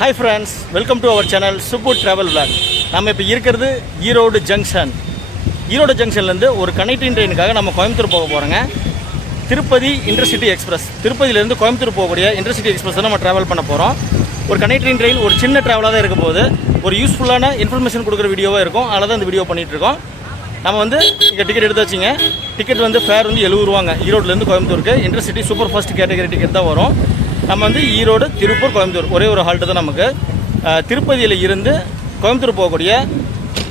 Hi friends, welcome to our channel Super Travel Vlog. நம்ம இப்போ இருக்கிறது ஈரோடு ஜங்ஷன். ஈரோடு ஜங்ஷன்லேருந்து ஒரு கனெக்டிங் ட்ரெயினுக்காக நம்ம கோயம்புத்தூர் போக போகிறோங்க. Tirupati intercity express. திருப்பதியிலேருந்து கோயம்புத்தூர் போகக்கூடிய இன்டர்சிட்டி எக்ஸ்பிரஸ் நம்ம ட்ராவல் பண்ண போகிறோம். ஒரு கனெக்டிங் ட்ரெயின் ஒரு சின்ன ட்ராவலாக தான் இருக்க போது ஒரு யூஸ்ஃபுல்லான இன்ஃபர்மேஷன் கொடுக்குற வீடியோவாக இருக்கும். அதில் தான் இந்த வீடியோ பண்ணிகிட்ருக்கோம். நம்ம வந்து இங்கே டிக்கெட் எடுத்து வச்சிங்க. டிக்கெட் வந்து ஃபேர் வந்து 70 ரூபாங்க. ஈரோட்லேருந்து கோயம்புத்தூருக்கு intercity super fast category ticket தான் வரும். நம்ம வந்து ஈரோடு, திருப்பூர், கோயம்புத்தூர் ஒரே ஒரு ஹால்ட்டு தான் நமக்கு. திருப்பதியில் இருந்து கோயம்புத்தூர் போகக்கூடிய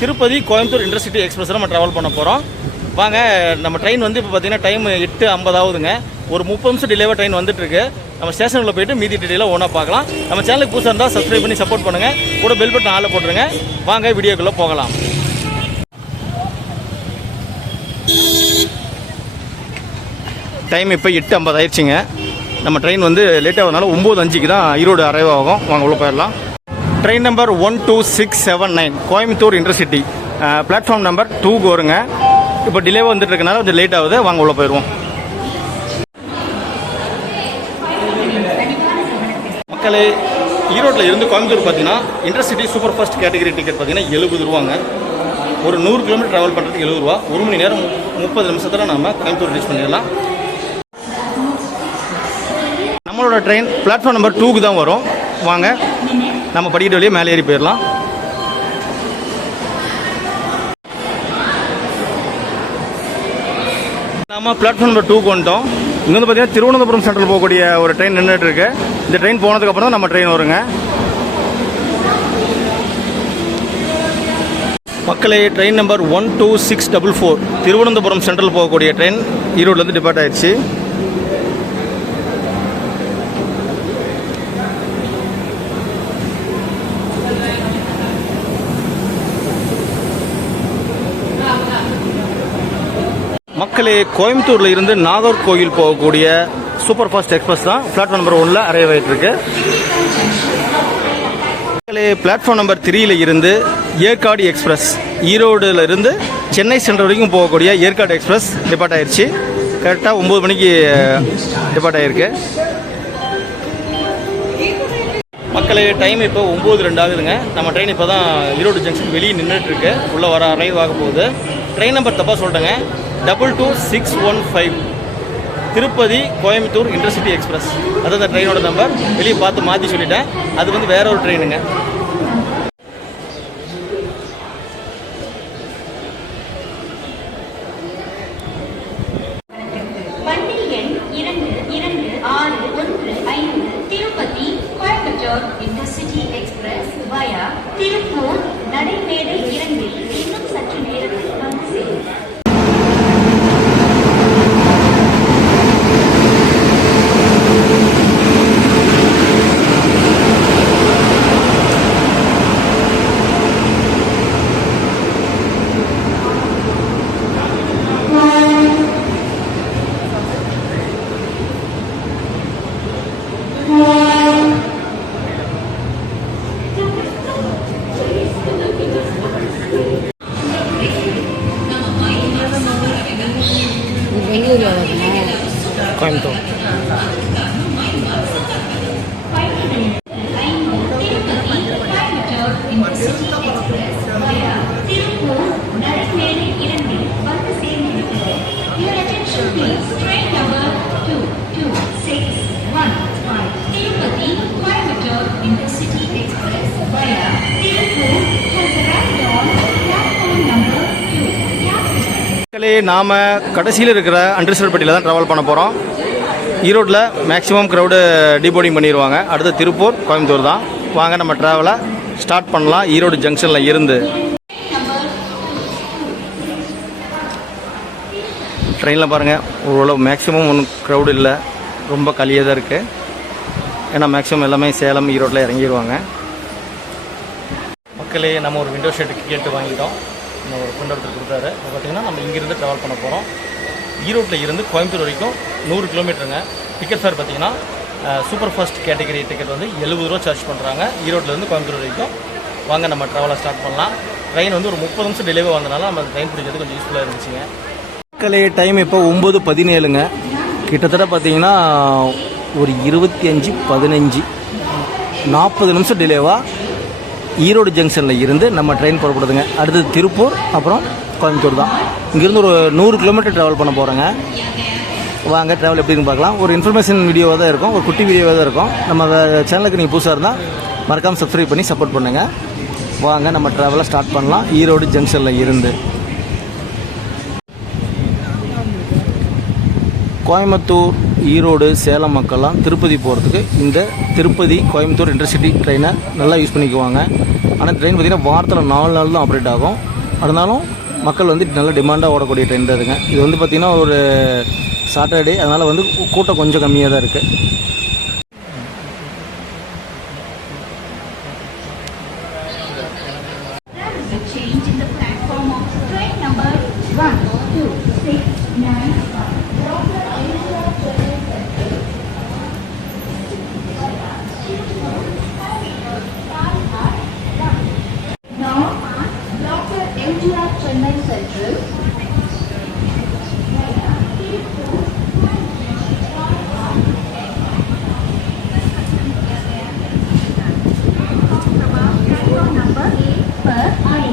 திருப்பதி கோயம்புத்தூர் இன்டர்சிட்டி எக்ஸ்பிரஸ் நம்ம ட்ராவல் பண்ண போகிறோம். வாங்க, நம்ம ட்ரெயின் வந்து இப்போ பார்த்தீங்கன்னா டைம் 8:50 ஆகுதுங்க. ஒரு 30 நிமிஷம் டிலேவாக ட்ரெயின் வந்துட்டுருக்கு. நம்ம ஸ்டேஷனில் போய்ட்டு மீதி டீட்டெயிலாக ஒன்றா பார்க்கலாம். நம்ம சேனலுக்கு புதுசாக இருந்தால் சப்ஸ்கிரைப் பண்ணி சப்போர்ட் பண்ணுங்கள். கூட பெல் பட்டன் ஆளை போட்டுருங்க. வாங்க வீடியோக்குள்ளே போகலாம். டைம் இப்போ 8:50 ஆயிடுச்சுங்க. நம்ம ட்ரெயின் வந்து லேட்டாக ஆகுதுனால 9:05 தான் ஈரோடு அரைவ் ஆகும். வாங்க உள்ள போயிடலாம். Train number 12679 Coimbatore intercity, platform number 2 கோருங்க. இப்போ டிலேவாக வந்துட்டு இருக்கனால கொஞ்சம் லேட் ஆகுது. வாங்க உள்ள போயிடுவோம். மக்களே, ஈரோட்டில் இருந்து கோயம்புத்தூர் பார்த்தீங்கன்னா intercity super fast category ticket பார்த்தீங்கன்னா 70 ரூபாங்க. ஒரு 100 கிலோமீட்டர் ட்ராவல் பண்ணுறதுக்கு 70 ரூபா. 1 மணி நேரம் 30 நிமிஷத்தில் நம்ம கோயம்புத்தூர் ரீச் பண்ணிடலாம். நம்மளோட ட்ரெயின் பிளாட்ஃபார்ம் நம்பர் 2க்கு தான் வரும். வாங்க நம்ம படிக்கிட்டு வழியே மேலே ஏறி போயிடலாம். நம்ம பிளாட்ஃபார்ம் நம்பர் 2க்கு வந்துட்டோம். இங்கே வந்து பார்த்தீங்கன்னா திருவனந்தபுரம் சென்ட்ரல் போகக்கூடிய ஒரு ட்ரெயின் நின்றுட்டு இருக்கு. இந்த ட்ரெயின் போனதுக்கப்புறம் தான் நம்ம ட்ரெயின் வருங்க. மக்களே, ட்ரெயின் நம்பர் 12644 திருவனந்தபுரம் சென்ட்ரல் போகக்கூடிய ட்ரெயின் ஈரோட்லேருந்து டிபார்ட் ஆயிடுச்சு. மக்களே, கோயம்புத்தூரில் இருந்து நாகர்கோவில் போகக்கூடிய சூப்பர் ஃபாஸ்ட் எக்ஸ்பிரஸ் தான் பிளாட்ஃபார்ம் நம்பர் 1ல் அரைவ் ஆகிட்டு இருக்கு. மக்களே, பிளாட்ஃபார்ம் நம்பர் 3ல் இருந்து ஏற்காடு எக்ஸ்பிரஸ் ஈரோடுல இருந்து சென்னை சென்ட்ரல் வரைக்கும் போகக்கூடிய ஏற்காடு எக்ஸ்பிரஸ் டிபார்ட் ஆயிடுச்சு. கரெக்டாக 9 மணிக்கு டிபார்ட் ஆகிருக்கு. மக்களே, டைம் இப்போ 9:02 ஆகுதுங்க. நம்ம ட்ரெயின் இப்போ தான் ஈரோடு ஜங்ஷன் வெளியே நின்றுட்டுருக்கு. உள்ளே வர அரைவ் ஆக போகுது. ட்ரெயின் நம்பர் தப்பாக சொல்லிட்டேங்க. 22615 திருப்பதி கோயம்புத்தூர் இன்டர்சிட்டி எக்ஸ்பிரஸ். அதான் அந்த ட்ரெயினோட நம்பர். வெளியே பார்த்து மாற்றி சொல்லிட்டேன். அது வந்து வேற ஒரு ட்ரெயினுங்க. இன்டர்சிட்டி எக்ஸ்பிரஸ் வயா திருப்பூர் நடைமேடை இரண்டில் இன்னும் சற்று நேரத்தில் வந்து சேரும். கோயம்புத்தூர் நாம் கடைசியில் இருக்கிற அண்டர்ஸ்டாண்ட் தான் ட்ராவல் பண்ண போகிறோம். ஈரோட்டில் மேக்ஸிமம் க்ரௌடு டீபோர்டிங் பண்ணிடுவாங்க. அடுத்து திருப்பூர், கோயம்புத்தூர் தான். வாங்க நம்ம ட்ராவலை ஸ்டார்ட் பண்ணலாம். ஈரோடு ஜங்ஷனில் இருந்து ட்ரெயினில் பாருங்கள், ஓரளவு மேக்ஸிமம் ஒன்றும் க்ரௌடு இல்லை. ரொம்ப கலியாக தான் இருக்குது. ஏன்னா மேக்ஸிமம் எல்லாமே சேலம், ஈரோட்டில் இறங்கிடுவாங்க. மக்களே, நம்ம ஒரு விண்டோ ஷீட்டுக்கு கேட்டு வாங்கிட்டோம். நம்ம ஒரு ஃப்ரெண்ட் ஒருத்தர் கொடுத்தாரு. இப்போ பார்த்திங்கன்னா நம்ம இங்கேருந்து ட்ராவல் பண்ண போகிறோம். ஈரோட்டில் இருந்து கோயம்புத்தூர் வரைக்கும் 100 கிலோமீட்டருங்க. டிக்கெட் ஃபேர் பார்த்திங்கன்னா சூப்பர் ஃபாஸ்ட் கேட்டகரி டிக்கெட் வந்து 70 ரூபா சார்ஜ் பண்ணுறாங்க ஈரோட்டிலேருந்து கோயம்புத்தூர் வரைக்கும். வாங்க நம்ம ட்ராவலை ஸ்டார்ட் பண்ணலாம். ட்ரெயின் வந்து ஒரு 30 நிமிஷம் டிலேவே வந்தனால நம்ம ட்ரெயின் பிடிக்கிறது கொஞ்சம் யூஸ்ஃபுல்லாக இருந்துச்சுங்க. மக்களே, டைம் இப்போ 9:17ங்க. கிட்டத்தட்ட பார்த்தீங்கன்னா ஒரு 25-15 40 நிமிஷம் டிலேவாக ஈரோடு ஜங்ஷனில் இருந்து நம்ம ட்ரெயின் புறப்படுதுங்க. அடுத்தது திருப்பூர், அப்புறம் கோயம்புத்தூர் தான். இங்கேருந்து ஒரு 100 கிலோமீட்டர் ட்ராவல் பண்ண போகிறோங்க. வாங்க ட்ராவல் எப்படின்னு பார்க்கலாம். ஒரு இன்ஃபர்மேஷன் வீடியோவாக தான் இருக்கும், ஒரு குட்டி வீடியோவாக தான் இருக்கும். நம்ம சேனலுக்கு நீங்கள் புதுசாக இருந்தால் மறக்காமல் சப்ஸ்கிரைப் பண்ணி சப்போர்ட் பண்ணுங்கள். வாங்க நம்ம ட்ராவலை ஸ்டார்ட் பண்ணலாம் ஈரோடு ஜங்ஷனில் இருந்து. கோயம்புத்தூர், ஈரோடு, சேலம் மக்கள்லாம் திருப்பதி போகிறதுக்கு இந்த திருப்பதி கோயம்புத்தூர் இன்டர்சிட்டி ட்ரெயினை நல்லா யூஸ் பண்ணிக்குவாங்க. ஆனால் ட்ரெயின் பார்த்திங்கன்னா வாரத்தில் 4 நாள் தான் ஆப்ரேட் ஆகும். அதனாலும் மக்கள் வந்து நல்ல டிமாண்டாக ஓடக்கூடிய ட்ரெயின் தான் இதுங்க. இது வந்து பார்த்திங்கன்னா ஒரு சாட்டர்டே, அதனால் வந்து கூட்டம் கொஞ்சம் கம்மியாக தான் இருக்குது. Change in the platform of train number 1269. Now on Dr. MGR Chennai Central. Platform number 8 per I.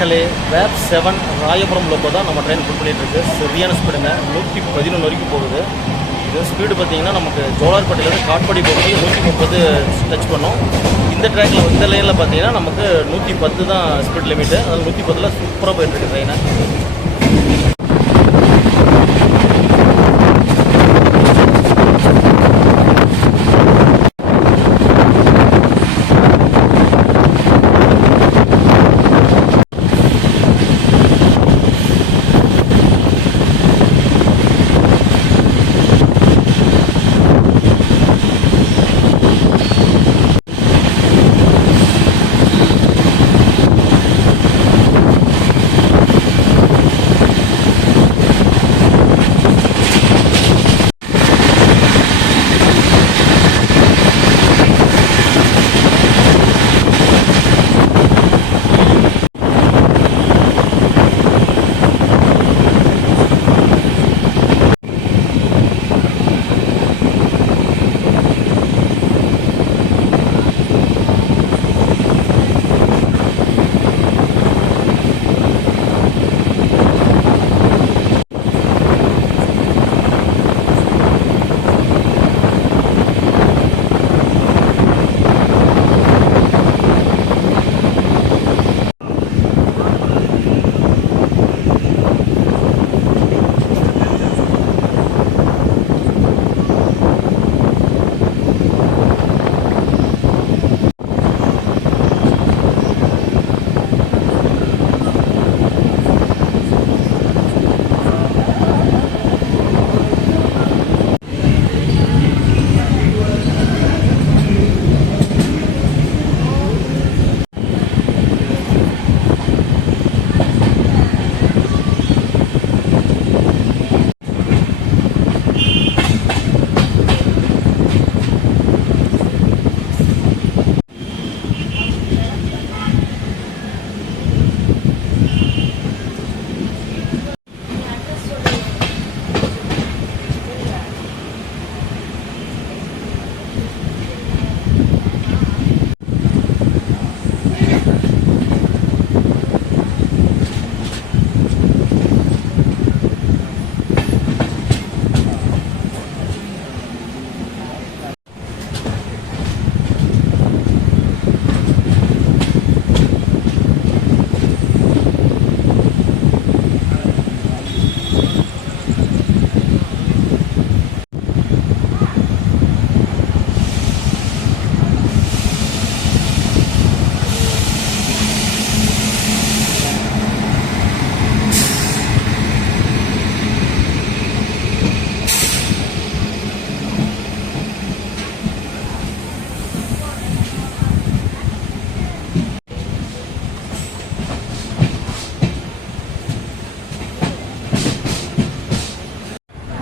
மக்களே, வேப் 7 ராயபுரம் லோக்கோ தான் நம்ம ட்ரெயின் புக் பண்ணிகிட்ருக்கு. சரியான ஸ்பீடுங்க, 111 வரைக்கும் போகுது. இது ஸ்பீடு பார்த்திங்கன்னா நமக்கு ஜோலார்பேட்டையிலேருந்து காட்பாடி போகும்போது 130 டச் பண்ணோம். இந்த ட்ராக்கில் இந்த லைனில் பார்த்தீங்கன்னா நமக்கு 110 தான் ஸ்பீட் லிமிட்டு. அதனால் 110ல் சூப்பராக போயிட்டுருக்கு ட்ரெயினை.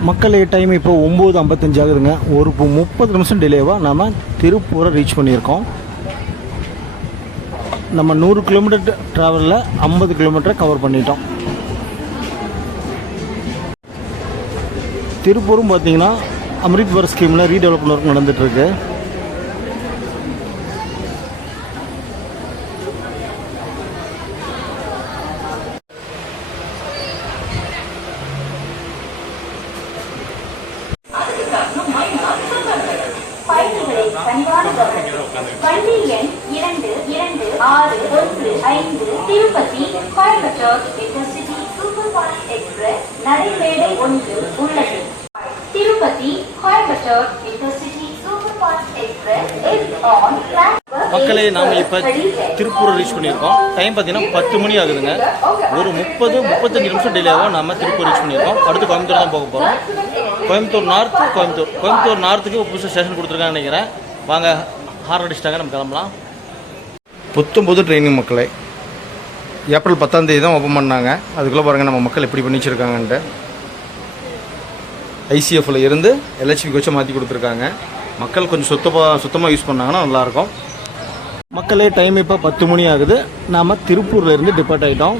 மக்களே டைம் இப்போ 9:55 ஆகுதுங்க. ஒரு 30 நிமிஷம் டிலேவாக நாம் திருப்பூரை ரீச் பண்ணியிருக்கோம். நம்ம 100 கிலோமீட்டர் ட்ராவலில் 50 கிலோமீட்டரை கவர் பண்ணிட்டோம். திருப்பூரும் பார்த்திங்கன்னா அம்ரித் பாரத் ஸ்கீமில் ரீடெவலப்மெண்ட் ஒர்க் நடந்துகிட்ருக்கு. வண்டி எண் 2265 Tirupati Coimbatore intercity super fast express நடைமேடை 1 உள்ளது. Tirupati Coimbatore intercity super fast express is on track. மக்களே நாம் இப்போ திருப்பூரை ரீச் பண்ணியிருக்கோம். டைம் பார்த்தீங்கன்னா 10 மணி ஆகுதுங்க. ஒரு 35 நிமிஷம் டிலேவாக நம்ம திருப்பூர் ரீச் பண்ணியிருக்கோம். அடுத்து கோயம்புத்தூர் தான் போக போகிறோம். கோயம்புத்தூர் நார்த்துக்கு புதுசாக ஸ்டேஷன் கொடுத்துருக்காங்கன்னு நினைக்கிறேன். வாங்க, ஹார்ன் அடிச்சிட்டாங்க, நம்ம கிளம்பலாம். புது ட்ரெயினிங் மக்களே. ஏப்ரல் 10ஆம் தேதி தான் ஓப்பன் பண்ணாங்க. அதுக்குள்ளே பாருங்கள் நம்ம மக்கள் எப்படி பண்ணி வச்சுருக்காங்கன்ட்டு. ஐசிஎஃப்ல இருந்து எல்ஹெச்பி கோச்சை மாற்றி கொடுத்துருக்காங்க. மக்கள் கொஞ்சம் சுத்தமாக யூஸ் பண்ணாங்கன்னா நல்லாயிருக்கும். மக்களே டைம் இப்போ 10 மணி ஆகுது. நாம் திருப்பூரில் இருந்து டிபார்ட் ஆகிட்டோம்.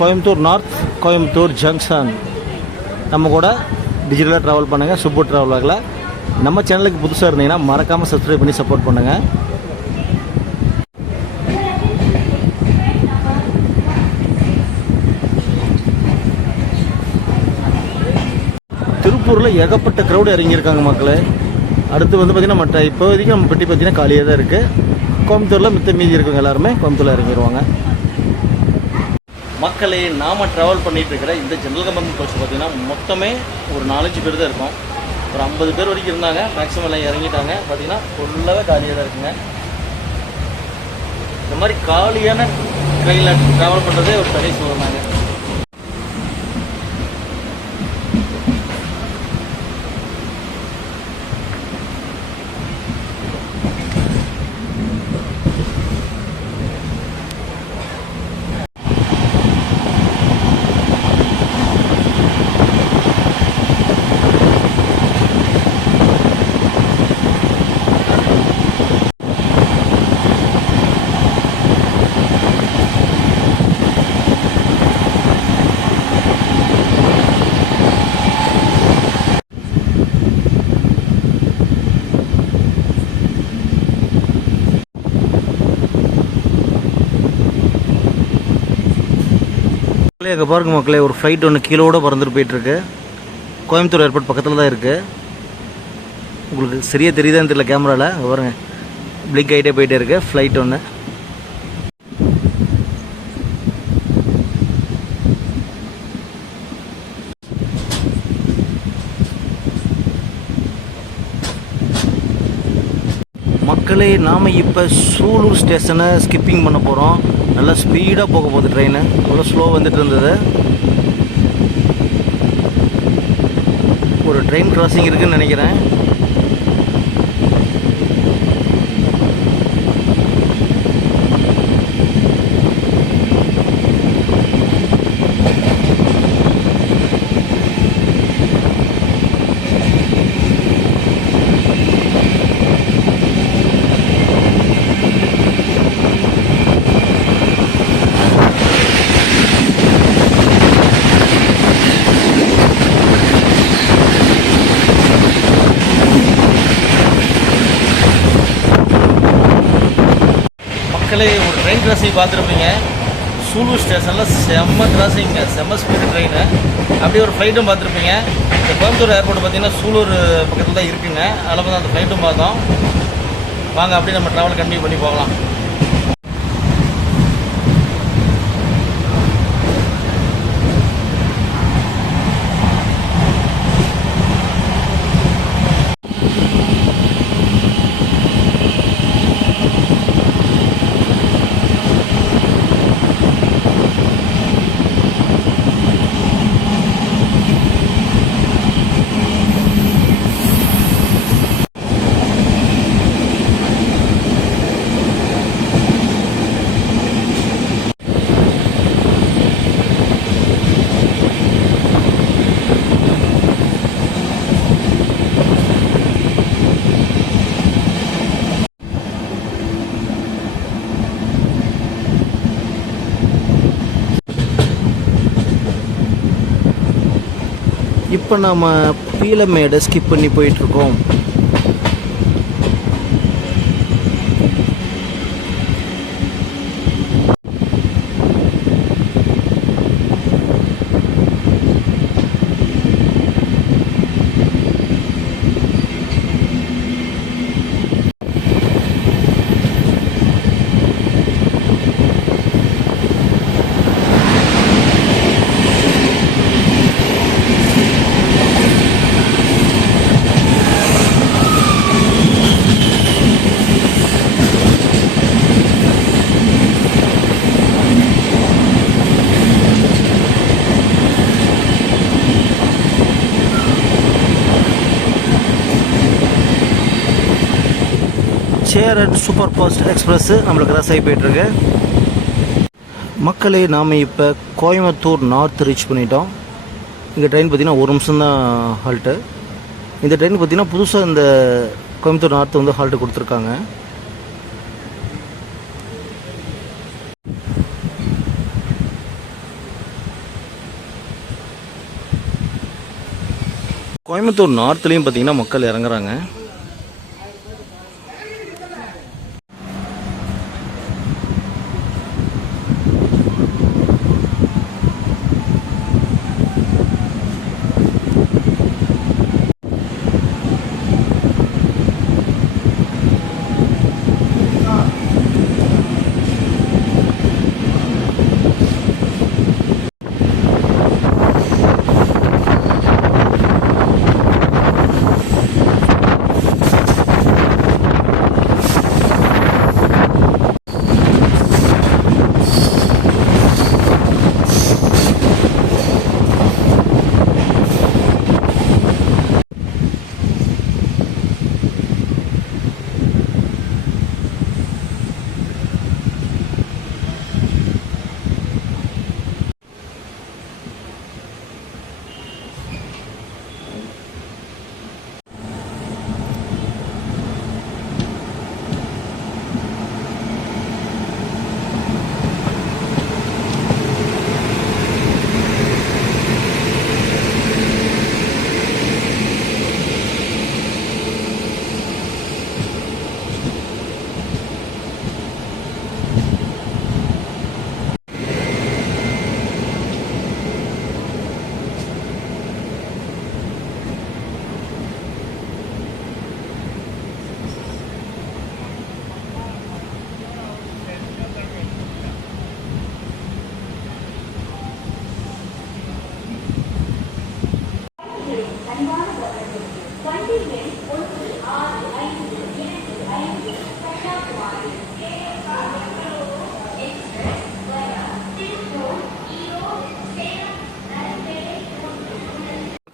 Coimbatore north, Coimbatore junction. நம்ம கூட டிஜிட்டலாக ட்ராவல் பண்ணுங்கள். சுப்பு ட்ராவல் ஆகல. நம்ம சேனலுக்கு புதுசாக இருந்தீங்கன்னா மறக்காமல் சப்ஸ்கிரைப் பண்ணி சப்போர்ட் பண்ணுங்கள். திருப்பூரில் ஏகப்பட்ட க்ரௌடு இறங்கியிருக்காங்க மக்களே. அடுத்து வந்து பார்த்திங்கன்னா இப்போதைக்கு நம்ம பெட்டி பார்த்திங்கன்னா காலியாக தான் இருக்குது. கோயம்புத்தூரில் மீதி இருக்கவங்க எல்லாருமே கோயம்புத்தூரில் இறங்கிடுவாங்க. மக்களே நாம் ட்ராவல் பண்ணிகிட்டு இருக்கிற இந்த ஜெனரல் கம்பார்ட்மெண்ட் கோச் பார்த்திங்கன்னா மொத்தமே ஒரு 4-5 பேர் தான் இருக்கும். ஒரு 50 பேர் வரைக்கும் இருந்தாங்க. மேக்ஸிமம் எல்லாம் இறங்கிட்டாங்க. பார்த்திங்கன்னா ஃபுல்லாகவே காலியாக தான் இருக்குங்க. இந்த மாதிரி காலியான ட்ரெயினில் ட்ராவல் பண்ணுறதே ஒரு தனி சுகம்தாங்க. அங்கே பாருங்க மக்களே, ஒரு ஃப்ளைட் ஒன்று கீழோடு பறந்துட்டு போயிட்டுருக்கு. கோயம்புத்தூர் ஏர்போர்ட் பக்கத்தில் தான் இருக்குது. உங்களுக்கு சரியாக தெரியுதான்னு தெரியல கேமராவில். அங்கே பாருங்கள், பிளிங்க் ஆகிட்டே போயிட்டே இருக்குது ஃப்ளைட் ஒன்று. மக்களே நாம் இப்போ சூலூர் ஸ்டேஷனை ஸ்கிப்பிங் பண்ண போகிறோம். நல்லா ஸ்பீடாக போக போகுது ட்ரெயின். அவ்வளோ ஸ்லோ வந்துட்டு இருந்தது. ஒரு ட்ரெயின் கிராசிங் இருக்குதுன்னு நினைக்கிறேன். மக்களே, ஒரு ட்ரெயின் கிராசிங் பார்த்துருப்பீங்க. சூலூர் ஸ்டேஷனில் செம்ம கிராசிங்க, செம்ம ஸ்பீடு ட்ரெயின். அப்படியே ஒரு ஃப்ளைட்டும் பார்த்துருப்பீங்க. இந்த கோயம்புத்தூர் ஏர்போர்ட் பார்த்திங்கன்னா சூலூர் பக்கத்தில் தான் இருக்குங்க. அதில் வந்து அந்த ஃப்ளைட்டும் பார்த்தோம். வாங்க அப்படியே நம்ம ட்ராவல் கண்டினியூ பண்ணி போகலாம். இப்போ நம்ம பீலமேடை ஸ்கிப் பண்ணி போயிட்டுருக்கோம். சேரன் சூப்பர் ஃபாஸ்ட் எக்ஸ்பிரஸ் நம்மளுக்கு கிராஸ் ஆகி போயிட்டுருக்கு. மக்களே, நாம் இப்போ கோயம்புத்தூர் நார்த் ரீச் பண்ணிட்டோம். இங்கே ட்ரெயின் பார்த்திங்கன்னா ஒரு நிமிஷம் தான் ஹால்ட்டு. இந்த ட்ரெயின் பார்த்திங்கன்னா புதுசாக இந்த கோயம்புத்தூர் நார்த்து வந்து ஹால்ட்டு கொடுத்துருக்காங்க. கோயம்புத்தூர் நார்த்துலேயும் பார்த்திங்கன்னா மக்கள் இறங்குறாங்க.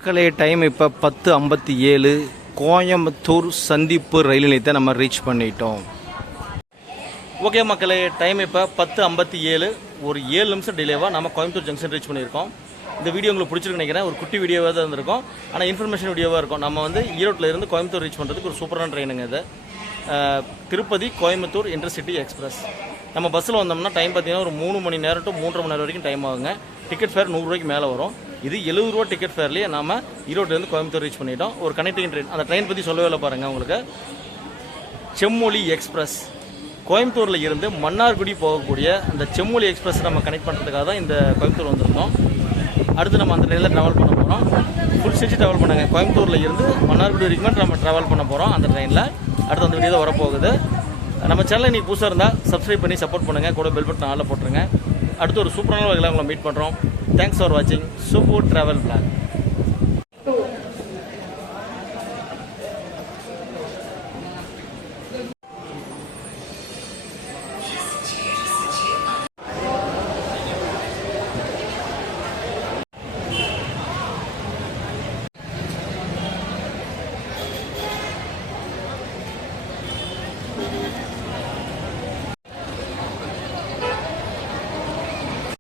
மக்களே, டைம் இப்போ 10:57. கோயம்புத்தூர் சந்திப்பு ரயில் நிலையத்தை நம்ம ரீச் பண்ணிட்டோம். ஓகே மக்களே, டைம் இப்போ 10:57. ஒரு 7 நிமிஷம் டிலேவாக நம்ம கோயம்புத்தூர் ஜங்ஷன் ரீச் பண்ணியிருக்கோம். இந்த வீடியோ உங்களுக்கு பிடிச்சிருக்கு நினைக்கிறேன். ஒரு குட்டி வீடியோவாக தான் இருந்திருக்கும், ஆனால் இன்ஃபர்மேஷன் வீடியோவாக இருக்கும். நம்ம வந்து ஈரோட்டில் இருந்து கோயம்புத்தூர் ரீச் பண்ணுறதுக்கு ஒரு சூப்பரான ட்ரெயினுங்க இது. Tirupati Coimbatore intercity express. நம்ம பஸ்ஸில் வந்தோம்னா டைம் பார்த்தீங்கன்னா ஒரு 3 மணி நேரம் டு 3.5 மணி நேரம் வரைக்கும் டைம் ஆகுங்க. டிக்கெட் ஃபேர் 100 ரூபாய்க்கு மேலே வரும். இது 70 ரூபா டிக்கெட் ஃபேர்லேயே நம்ம ஈரோட்டிலேருந்து கோயம்புத்தூர் ரீச் பண்ணிட்டோம். ஒரு கனெக்டிங் ட்ரெயின். அந்த ட்ரெயின் பற்றி சொல்லவே இல்லை பாருங்கள். உங்களுக்கு செம்மொழி எக்ஸ்பிரஸ் கோயம்புத்தூரில் இருந்து மன்னார்குடி போகக்கூடிய அந்த செம்மொழி எக்ஸ்பிரஸ் நம்ம கனெக்ட் பண்ணுறதுக்காக தான் இந்த கோயம்புத்தூர் வந்திருந்தோம். அடுத்து நம்ம அந்த ட்ரெயினில் ட்ராவல் பண்ண போகிறோம். ஃபுல் ஸ்டேஜ் ட்ராவல் பண்ணாங்க. கோயம்புத்தூரில் இருந்து மன்னார்குடி வரைக்கும் நம்ம ட்ராவல் பண்ண போகிறோம் அந்த ட்ரெயினில். அடுத்து அந்த வீடியோ தான் வரப்போகுது. நம்ம சேனல் இன்றைக்கி புதுசாக இருந்தால் சப்ஸ்கிரைப் பண்ணி சப்போர்ட் பண்ணுங்கள். கூட பெல் பட்டன் ஆளில் போட்டுருங்க. அடுத்து ஒரு சூப்பரான வகையில் உங்களை மீட் பண்ணுறோம். தேங்க்ஸ் ஃபார் வாட்சிங் சூப்பர் ட்ராவல் பிளாக்.